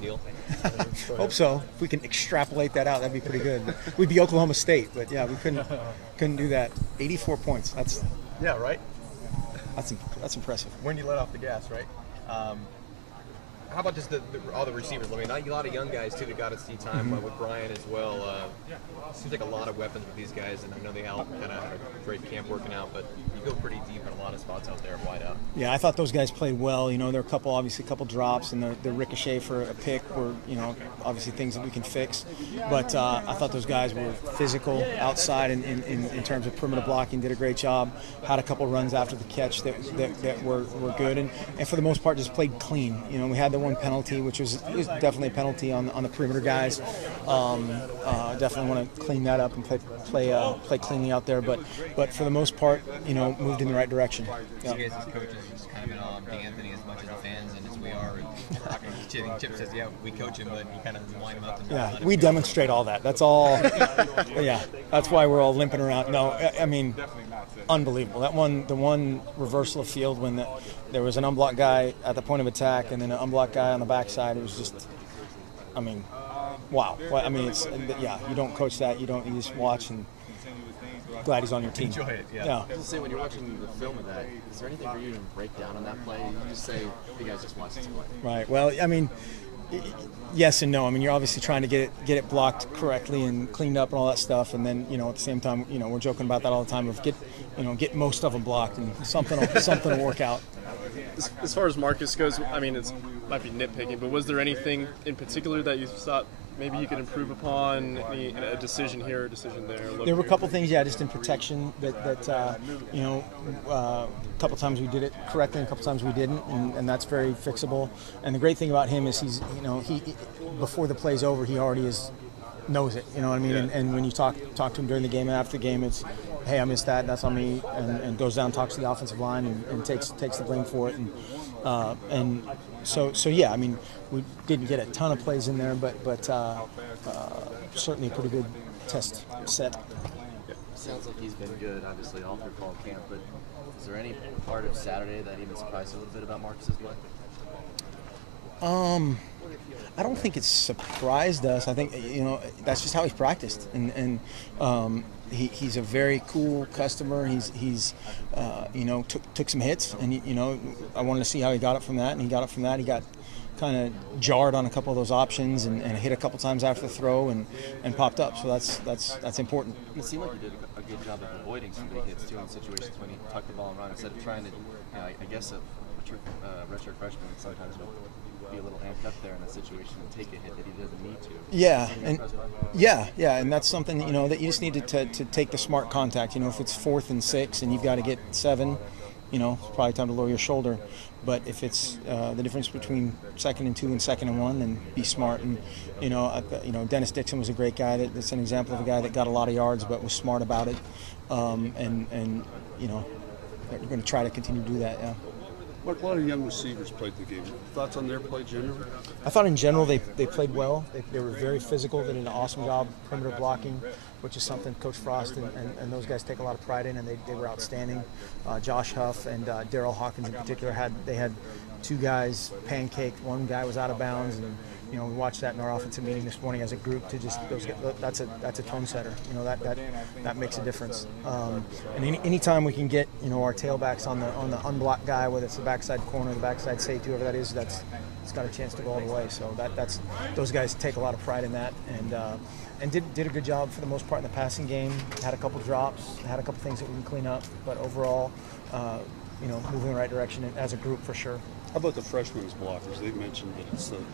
deal. Hope so. If we can extrapolate that out, that'd be pretty good. We'd be Oklahoma State, but yeah, we couldn't do that. 84 points. Yeah, right. That's impressive. When you let off the gas, right? How about just all the receivers? I mean, a lot of young guys too that got to see time with Brian as well. Seems like a lot of weapons with these guys, and I know they all kind of had a great camp working out, but you go pretty deep in a lot of spots out there, wide out. Yeah, I thought those guys played well. You know, there were obviously a couple drops, and the ricochet for a pick were, obviously things that we can fix. But I thought those guys were physical outside in terms of perimeter blocking, did a great job. Had a couple runs after the catch that were good, and for the most part just played clean. You know, we had the one penalty, which was definitely a penalty on the perimeter guys. Definitely want to clean that up and play cleanly out there. But for the most part, moved in the right direction. Yeah. You guys as coaches just kind of been on Anthony as much as the fans and as we are. Chip says, yeah, we coach him, but you kind of line him up. And we demonstrate all that. That's all. Yeah, that's why we're all limping around. No, I mean, unbelievable. The one reversal of field when there was an unblocked guy at the point of attack and then an unblocked guy on the backside. It was just, I mean, wow. Well, I mean, you don't coach that. You just watch and glad he's on your team. Enjoy it, yeah. I was going to say, when you're watching the film of that, is there anything for you to break down on that play? You just say, you guys just watch this play. Right. Well, I mean, yes and no. I mean, you're obviously trying to get it blocked correctly and cleaned up and all that stuff, and then at the same time, we're joking about that all the time of get most of them blocked and something will work out. As far as Marcus goes, I mean, it might be nitpicking, but was there anything in particular that you thought maybe you could improve upon, a decision here, a decision there? There were a couple things, just in protection that a couple times we did it correctly and a couple times we didn't, and that's very fixable. And the great thing about him is he before the play's over, he already knows it, you know what I mean? Yeah. And when you talk to him during the game and after the game, it's, hey, I missed that, that's on me, and goes down, talks to the offensive line and takes the blame for it. And so yeah, I mean, we didn't get a ton of plays in there, but certainly a pretty good test set. Sounds like he's been good, obviously, all through fall camp, but is there any part of Saturday that even surprised you a little bit about Marcus's play? I don't think it's surprised us. I think that's just how he's practiced, and he's a very cool customer. He's took some hits, and I wanted to see how he got up from that, and he got up from that. He got kind of jarred on a couple of those options and hit a couple times after the throw and popped up. So that's important. It seemed like you did a good job of avoiding some big hits too in situations when he tucked the ball and run instead of trying to. I guess a redshirt freshman sometimes will be a little amped up there in a situation and take a hit that he doesn't need to. And that's something that you just need to take the smart contact. If it's 4th and 6 and you've got to get 7, it's probably time to lower your shoulder. But if it's the difference between 2nd and 2 and 2nd and 1, then be smart. And Dennis Dixon was a great guy. That's an example of a guy that got a lot of yards but was smart about it. And you're going to try to continue to do that. Yeah. A lot of young receivers played the game. Thoughts on their play generally? I thought in general they played well. They were very physical. They did an awesome job perimeter blocking, which is something Coach Frost and those guys take a lot of pride in, and they were outstanding. Josh Huff and Darrell Hawkins in particular had 2 guys pancaked. One guy was out of bounds, and we watched that in our offensive meeting this morning as a group. To just that's a tone setter. That makes a difference. And anytime we can get our tailbacks on the unblocked guy, whether it's the backside corner, the backside safety, whoever that is, it's got a chance to go all the way. So that's those guys take a lot of pride in that, and did a good job for the most part in the passing game. Had a couple drops, had a couple things that we can clean up, but overall, moving in the right direction as a group for sure. How about the freshmen as blockers? They mentioned that it's